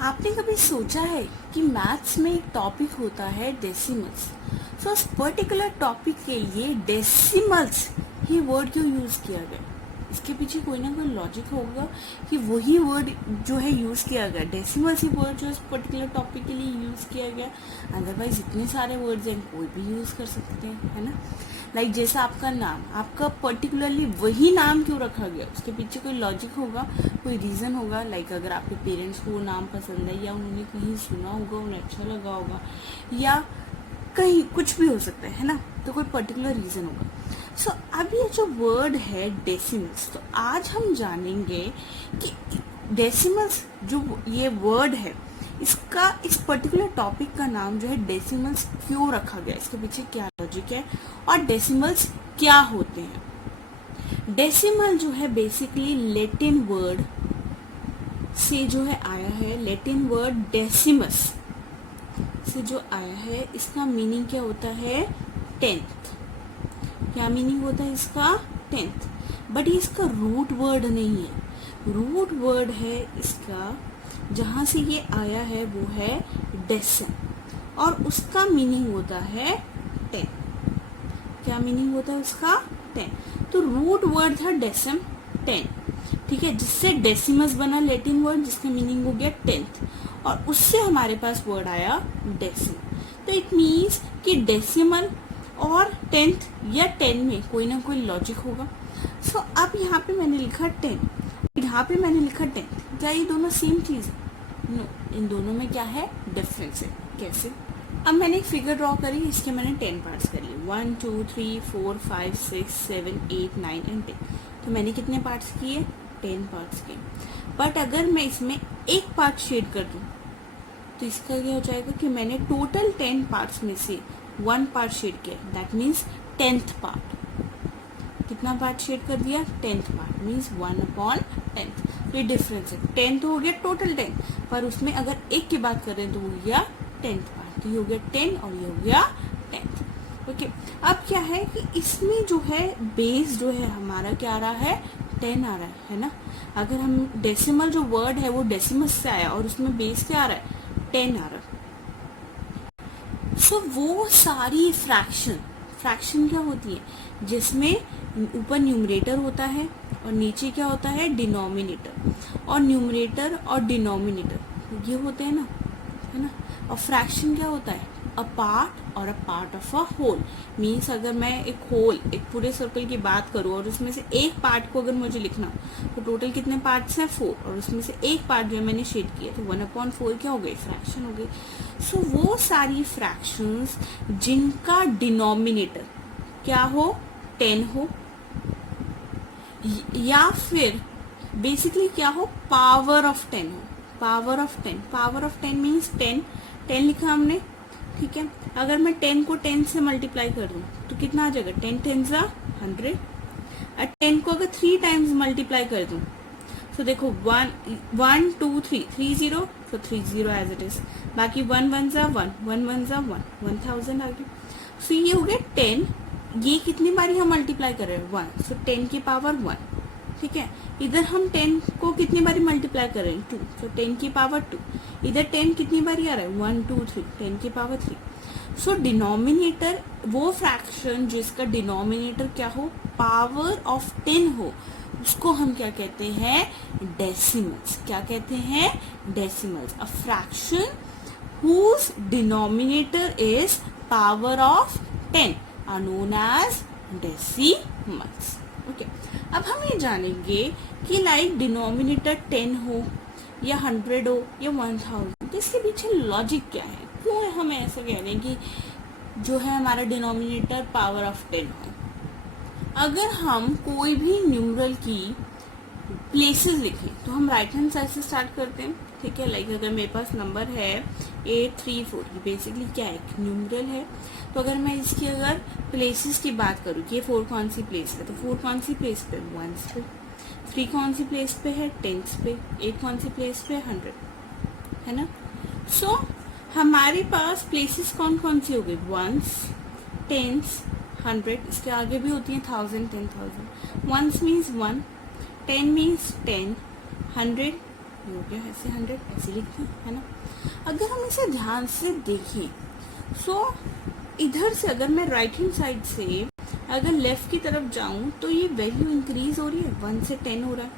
आपने कभी सोचा है कि मैथ्स में एक टॉपिक होता है डेसिमल्स। सो उस पर्टिकुलर टॉपिक के लिए डेसिमल्स ये वर्ड क्यों यूज किया गया? इसके पीछे कोई ना कोई लॉजिक होगा कि वही वर्ड जो है यूज किया गया, डेसिमल्स ही वर्ड जो इस पर्टिकुलर टॉपिक के लिए यूज किया गया। अदरवाइज इतने सारे वर्ड्स हैं, कोई भी यूज कर सकते हैं, है ना। लाइक जैसा आपका नाम, आपका पर्टिकुलरली वही नाम क्यों रखा गया, उसके पीछे कोई लॉजिक होगा, कोई रीजन होगा। लाइक अगर आपके पेरेंट्स को वो नाम पसंद है, या उन्होंने कहीं सुना होगा, उन्हें अच्छा लगा होगा, या कहीं कुछ भी हो सकता है ना, तो कोई पर्टिकुलर रीजन होगा। सो अब ये जो वर्ड है डेसिमल्स, तो आज हम जानेंगे कि डेसिमल्स जो ये वर्ड है, इसका इस पर्टिकुलर टॉपिक का नाम जो है डेसिमल्स क्यों रखा गया, इसके पीछे क्या लॉजिक है और डेसिमल्स क्या होते हैं। डेसिमल जो है बेसिकली लैटिन वर्ड से जो है आया है, लैटिन वर्ड डेसिमस से जो आया है, इसका मीनिंग क्या होता है? टेंथ। क्या मीनिंग होता है इसका? टेंथ। बट ये इसका रूट वर्ड नहीं है, रूट वर्ड है इसका जहां से ये आया है वो है डेसिम, और उसका मीनिंग होता है 10। क्या मीनिंग होता है उसका? 10। तो रूट वर्ड था डेसिम 10, ठीक है, जिससे डेसिमस बना लैटिन वर्ड जिसका मीनिंग हो गया 10th, और उससे हमारे पास वर्ड आया डेसिम। तो इट मीन्स कि डेसिमल और 10th या 10 में कोई ना कोई लॉजिक होगा। सो अब यहाँ पे मैंने लिखा 10, यहाँ पे मैंने लिखा 10th, क्या ये दोनों सेम चीज है? नो, इन दोनों में क्या है? डिफरेंस है। कैसे? अब मैंने एक फिगर ड्रॉ करी, इसके मैंने 10 पार्ट्स कर लिए, 1 2 3 4 5 6 7 8 9 एंड 10। तो मैंने कितने पार्ट्स किए? 10 पार्ट्स किए। बट अगर मैं इसमें एक पार्ट शेड कर दूं तो इसका क्या हो जाएगा कि मैंने टोटल 10 पार्ट्स में से 1 पार्ट शेड किया, दैट मीन्स 10th पार्ट। कितना पार्ट शेड कर दिया? 10th part, means 1/10th। तो ये डिफरेंस है। 10 तो हो गया टोटल 10, पर उसमें अगर एक की बात करें तो हो गया 10th पार्ट। तो ये हो गया 10 और ये हो गया 10th। ओके, अब क्या है कि इसमें जो है बेस जो है हमारा क्या आ रहा है? 10 आ रहा है ना। अगर हम डेसिमल जो वर्ड है वो डेसिमस से आया और उसमें बेस क्या आ रहा है? 10 आ रहा है। सो वो सारी फ्रैक्शन क्या होती है जिसमें ऊपर न्यूमरेटर होता है और नीचे क्या होता है? डिनोमिनेटर। और न्यूमरेटर और डिनोमिनेटर ये होते हैं ना, है ना। और फ्रैक्शन क्या होता है? अ पार्ट और a part of a whole. मीन्स अगर मैं एक होल, एक पूरे सर्कल की बात करूं और उसमें से एक पार्ट को अगर मुझे लिखना तो टोटल कितने पार्ट्स हैं? 4, और उसमें से एक पार्ट जो मैंने शेड किया तो 1/4 क्या हो गई? फ्रैक्शन हो गई। सो वो सारी फ्रैक्शंस जिनका डिनोमिनेटर क्या हो? 10 हो, या फिर बेसिकली क्या हो? पावर ऑफ 10 हो। Power of 10, power of 10 means 10 लिखा हमने, ठीक है। अगर मैं 10 को 10 से मल्टीप्लाई कर दूं तो कितना आ जाएगा? 10 10 जा 100। और 10 को अगर 3 टाइम्स मल्टीप्लाई कर दूं तो देखो 1 2 3 30, तो 30 एज इट इज। बाकी 1 1 जा 1 1 1 जा 1 1000 आ गई। सो ये हो गया 10। ये कितनी बारी हम मल्टीप्लाई कर रहे हैं? 1, सो 10 की पावर 1, ठीक है। इधर हम 10 को कितनी बारी मल्टीप्लाई कर रहे हैं? 2, सो 10 की पावर 2। इधर 10 कितनी बारी आ रहा है? 1 2 3, 10 की पावर 3। सो डिनोमिनेटर, वो फ्रैक्शन जिसका डिनोमिनेटर क्या हो? पावर ऑफ 10 हो, उसको हम क्या कहते हैं? डेसिमल्स। क्या कहते हैं? Decimals. A fraction whose denominator is power of 10 are known as decimals. Okay, अब हम ये जानेंगे कि लाइक डिनोमिनेटर 10 हो या 100 हो या 1000, तो इसके पीछे लॉजिक क्या है? क्यों हम ऐसा कह रहे हैं कि जो है हमारा डिनोमिनेटर पावर ऑफ 10 हो? अगर हम कोई भी न्यूमरल की प्लेसेस लिखें तो हम राइट हैंड साइड से स्टार्ट करते हैं, ठीक है। लाइक अगर मेरे पास नंबर है 834, ये बेसिकली क्या है? न्यूमरल है। तो अगर मैं इसकी अगर प्लेसेस की बात करूँ कि ये 4 कौन सी प्लेस पे, तो 4 कौन सी प्लेस पे? 1s पे। 3 कौन सी प्लेस पे है? 10s पे। 8 कौन सी प्लेस पे? 100, है ना। सो हमारे पास प्लेसेस कौन कौन सी हो गई? 1s 10s 100, इसके आगे भी होती हैं 1000 10,000। 1s मीन्स 1, 10 means 10, 100 ये हो गया ऐसे 100, ऐसे लिखते हैं, है ना। अगर हम इसे ध्यान से देखें, सो इधर से अगर मैं राइट हैंड साइड से अगर लेफ्ट की तरफ जाऊं तो ये वैल्यू इंक्रीज हो रही है, 1 से 10 हो रहा है,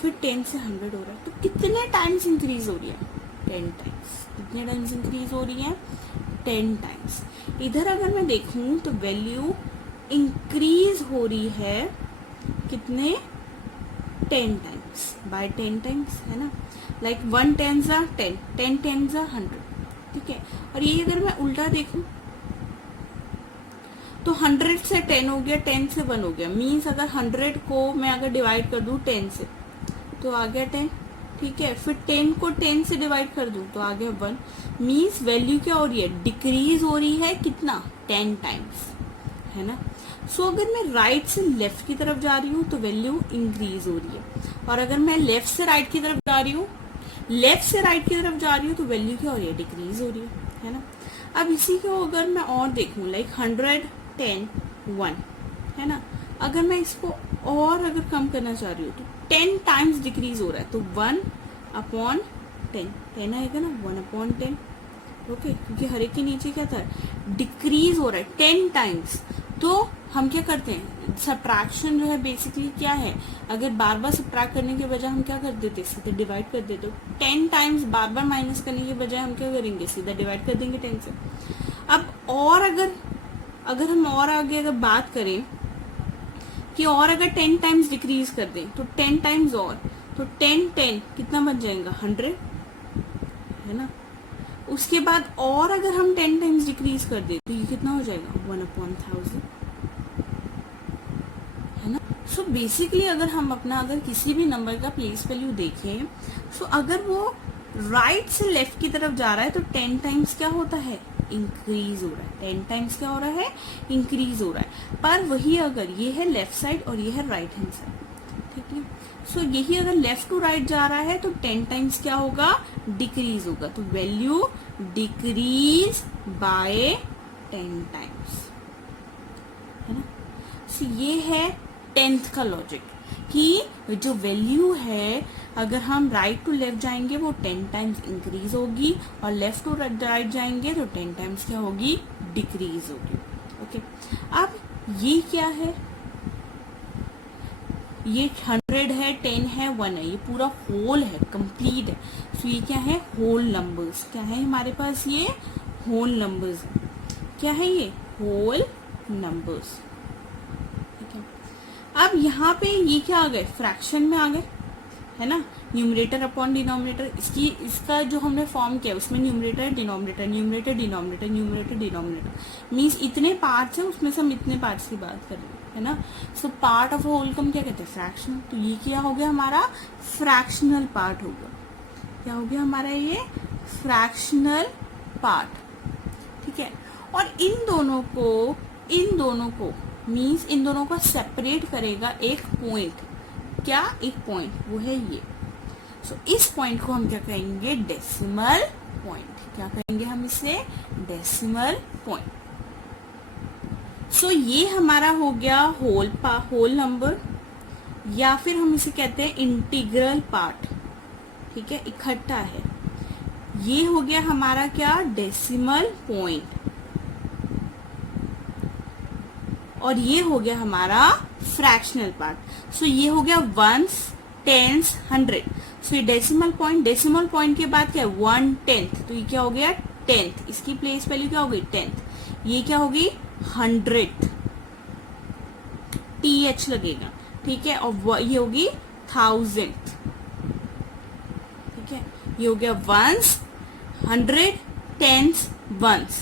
फिर 10 से 100 हो रहा है, तो कितने टाइम्स इंक्रीज हो रही है? 10 टाइम्स। कितने टाइम्स इंक्रीज हो रही है? 10 टाइम्स। इधर अगर मैं देखूं तो वैल्यू इंक्रीज हो रही है कितने? 10 टाइम्स, बाय 10 टाइम्स, है ना। लाइक 1 10 जा 10, 10 10 जा 100, ठीक है। और ये अगर मैं उल्टा देखूं तो 100 से 10 हो गया, 10 से 1 हो गया। मीन्स अगर 100 को मैं अगर डिवाइड कर दूं 10 से तो आ गया 10, ठीक है। फिर 10 को 10 से डिवाइड कर दूं तो आ गया 1। मीन्स वैल्यू क्या हो रही है? डिक्रीज हो रही है, कितना? 10 टाइम्स, है ना। सो अगर मैं राइट से लेफ्ट की तरफ जा रही हूँ तो वैल्यू इंक्रीज हो रही है, और अगर मैं लेफ्ट से राइट की तरफ जा रही हूँ, लेफ्ट से राइट की तरफ जा रही हूँ तो वैल्यू क्या हो रही है? डिक्रीज हो रही है ना। अब इसी को अगर मैं और देखूं, लाइक 100 10 1, है ना। अगर मैं इसको और अगर कम करना चाह रही हूँ तो 10 टाइम्स डिक्रीज हो रहा है, तो 1/10, 10 आएगा ना, 1/10, ओके। क्योंकि हर एक के नीचे क्या था? डिक्रीज हो रहा है 10 टाइम्स। तो हम क्या करते हैं? सब्ट्रैक्शन जो है बेसिकली क्या है? अगर बार बार सब्ट्रैक्ट करने के बजाय हम क्या कर देते? सीधे डिवाइड कर देते। 10 टाइम्स बार बार माइनस करने के बजाय हम क्या करेंगे? सीधा डिवाइड कर देंगे 10 से। अब और अगर हम और आगे अगर बात करें कि और अगर 10 टाइम्स डिक्रीज कर दें तो 10 टाइम्स और, तो 10 10 कितना बच जाएगा? 100, है ना। उसके बाद और अगर हम 10 टाइम्स डिक्रीज कर दें तो ये कितना हो जाएगा? 1/1000, है ना। सो बेसिकली अगर हम अपना अगर किसी भी नंबर का प्लेस वैल्यू देखें, सो अगर वो राइट से लेफ्ट की तरफ जा रहा है तो 10 टाइम्स क्या होता है? इंक्रीज हो रहा है। 10 टाइम्स क्या हो रहा है? इंक्रीज हो रहा है। पर वही अगर ये है लेफ्ट साइड और ये है राइट हैंड साइड, ठीक है। सो यही अगर लेफ्ट टू राइट जा रहा है तो 10 टाइम्स क्या होगा? डिक्रीज होगा। तो वैल्यू डिक्रीज बाय 10 टाइम्स, है ना। सो ये है 10th का लॉजिक कि जो वैल्यू है अगर हम राइट टू लेफ्ट जाएंगे वो 10 टाइम्स इंक्रीज होगी, और लेफ्ट टू राइट जाएंगे तो 10 टाइम्स क्या होगी? डिक्रीज होगी, ओके। अब ये क्या है? ये 100 है, 10 है, 1 है, ये पूरा होल है, कंप्लीट है। तो ये क्या है? Whole numbers. क्या है हमारे पास? ये होल नंबर्स। क्या है ये? होल नंबर्स, ठीक है। अब यहाँ पे ये क्या आ गए? फ्रैक्शन में आ गए, है ना। न्यूमरेटर अपॉन डिनोमिनेटर, इसका जो हमने फॉर्म किया उसमें numerator denominator, numerator denominator, numerator denominator, means इतने पार्ट्स हैं, उसमें से हम इतने पार्ट्स की बात कर रहे हैं, है ना। सो पार्ट ऑफ होल को हम क्या कहते हैं? फ्रैक्शन। तो ये क्या हो गया? हमारा फ्रैक्शनल पार्ट होगा। क्या हो गया हमारा? ये फ्रैक्शनल पार्ट, ठीक है। और इन दोनों को मीन्स इन दोनों को सेपरेट करेगा एक पॉइंट। क्या? एक पॉइंट, वो है ये। सो इस पॉइंट को हम क्या कहेंगे? Decimal point. क्या कहेंगे हम इसे? Decimal point. सो ये हमारा हो गया होल नंबर, या फिर हम इसे कहते हैं इंटीग्रल पार्ट, ठीक है, इकट्ठा है। ये हो गया हमारा क्या? Decimal point. और ये हो गया हमारा फ्रैक्शनल पार्ट। सो ये हो गया 1s 10s 100। सो ये डेसिमल पॉइंट के बाद क्या है? 1/10, तो ये क्या हो गया? 10th। इसकी प्लेस वैल्यू क्या हो गई? 10th। ये क्या होगी? 100th, TH लगेगा, ठीक है। और ये होगी 1000th, ठीक है। ये हो गया 1s 100 10s 1s,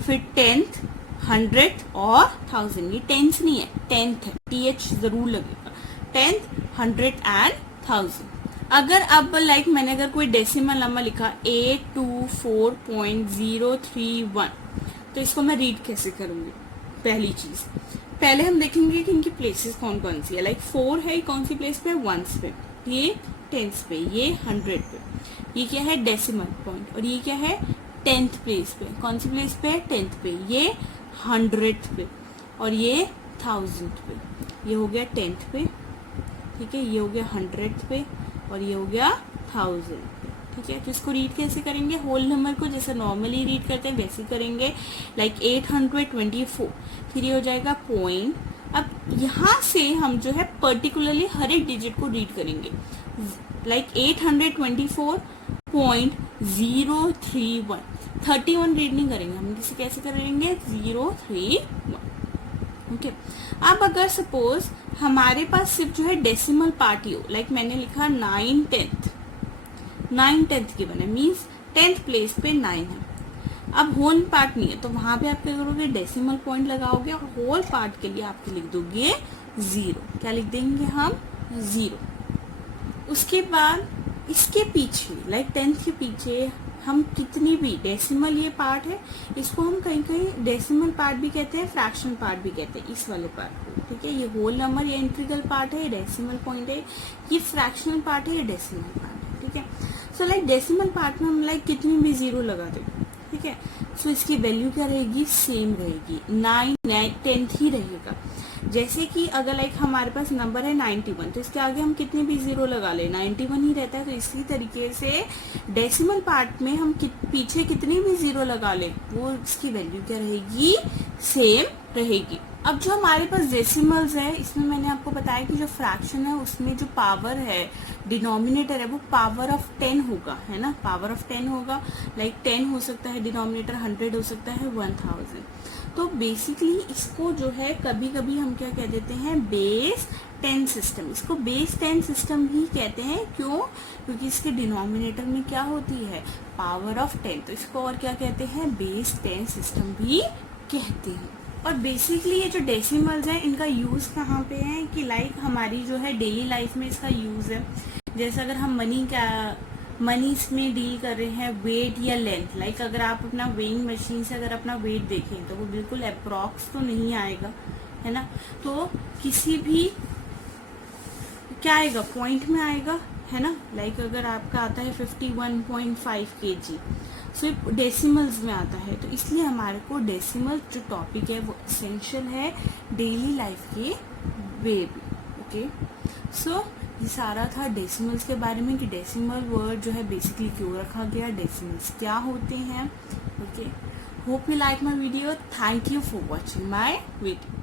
फिर 10th 100 और 1000। ये 10th नहीं है, 10th है, TH जरूर लगेगा। 10th 100 and 1000। अगर अब लाइक मैंने अगर कोई डेसिमल नंबर लिखा 824.031, तो इसको मैं रीड कैसे करूंगी? पहली चीज, पहले हम देखेंगे कि इनकी प्लेसेस कौन कौन सी है। लाइक 4 है, कौन सी प्लेस पे? 1s पे, ये 10th पे, ये 100 पे। ये क्या है? Decimal point. और ये क्या है? 10th प्लेस पे। कौन सी प्लेस पे? 10th पे। ये 100th पे, और ये 1000th पे। ये हो गया 10th पे, ठीक है। ये हो गया 100th पे, और ये हो गया 1000, ठीक है। तो इसको रीड कैसे करेंगे, होल नंबर को जैसे नॉर्मली रीड करते हैं वैसे करेंगे, लाइक 824, फिर ये हो जाएगा पॉइंट। अब यहाँ से हम जो है पर्टिकुलरली हर एक डिजिट को रीड करेंगे, लाइक 824.031, 31 रीड नहीं करेंगे हम, किसी कैसे करेंगे 031, ओके। अब अगर सपोज हमारे पास सिर्फ जो है डेसिमल पार्ट ही हो, लाइक मैंने लिखा 9/10 की बने, मीन्स 10th प्लेस पे 9 है। अब होल पार्ट नहीं है तो वहां पे आप क्या करोगे, डेसिमल पॉइंट लगाओगे और होल पार्ट के लिए आपके लिख दोगे 0। क्या लिख देंगे हम, 0। उसके बाद इसके पीछे, लाइक 10th के पीछे हम कितनी भी डेसिमल, ये पार्ट है, इसको हम कहीं कहीं डेसिमल पार्ट भी कहते हैं, फ्रैक्शन पार्ट भी कहते हैं, इस वाले पार्ट को, ठीक है। ये होल नंबर, ये इंटीग्रल पार्ट है, ये डेसिमल पॉइंट है, ये फ्रैक्शनल पार्ट है, ये डेसिमल पार्ट है, ठीक है। सो लाइक डेसिमल पार्ट में हम लाइक कितनी भी 0 लगा दें, ठीक है। सो इसकी वैल्यू क्या रहेगी, सेम रहेगी, 9 10th ही रहेगा। जैसे कि अगर लाइक हमारे पास नंबर है 91, तो इसके आगे हम कितने भी 0 लगा ले, 91 ही रहता है। तो इसी तरीके से डेसिमल पार्ट में हम पीछे कितनी भी 0 लगा ले, वो इसकी वैल्यू क्या रहेगी, सेम रहेगी। अब जो हमारे पास डेसिमल्स है, इसमें मैंने आपको बताया कि जो फ्रैक्शन है उसमें जो पावर है, डिनोमिनेटर है, वो पावर ऑफ 10 होगा, है ना, पावर ऑफ 10 होगा। लाइक 10 हो सकता है डिनोमिनेटर, 100 हो सकता है, 1000। तो बेसिकली इसको जो है कभी कभी हम क्या कह देते हैं, बेस 10 सिस्टम। इसको बेस 10 सिस्टम ही कहते हैं, क्यों, क्योंकि इसके डिनोमिनेटर में क्या होती है, पावर ऑफ 10। तो इसको और क्या कहते हैं, बेस 10 सिस्टम भी कहते हैं। और बेसिकली ये जो डेसिमल्स है इनका यूज कहाँ पे है, कि लाइक हमारी जो है डेली लाइफ में इसका यूज है। जैसे अगर हम मनी में डील कर रहे हैं, वेट या लेंथ, लाइक अगर आप अपना वेइंग मशीन से अगर अपना वेट देखें तो वो बिल्कुल अप्रॉक्स तो नहीं आएगा, है ना। तो किसी भी क्या आएगा, पॉइंट में आएगा, है ना। लाइक अगर आपका आता है 51.5 kg, सो डेसिमल्स में आता है। तो इसलिए हमारे को डेसिमल जो टॉपिक है वो एसेंशियल है डेली लाइफ के वे भी, ओके। सो ये सारा था डेसिमल्स के बारे में, कि डेसिमल वर्ड जो है बेसिकली क्यों रखा गया, डेसिमल्स क्या होते हैं, okay. Hope you like my video, thank you for watching my video.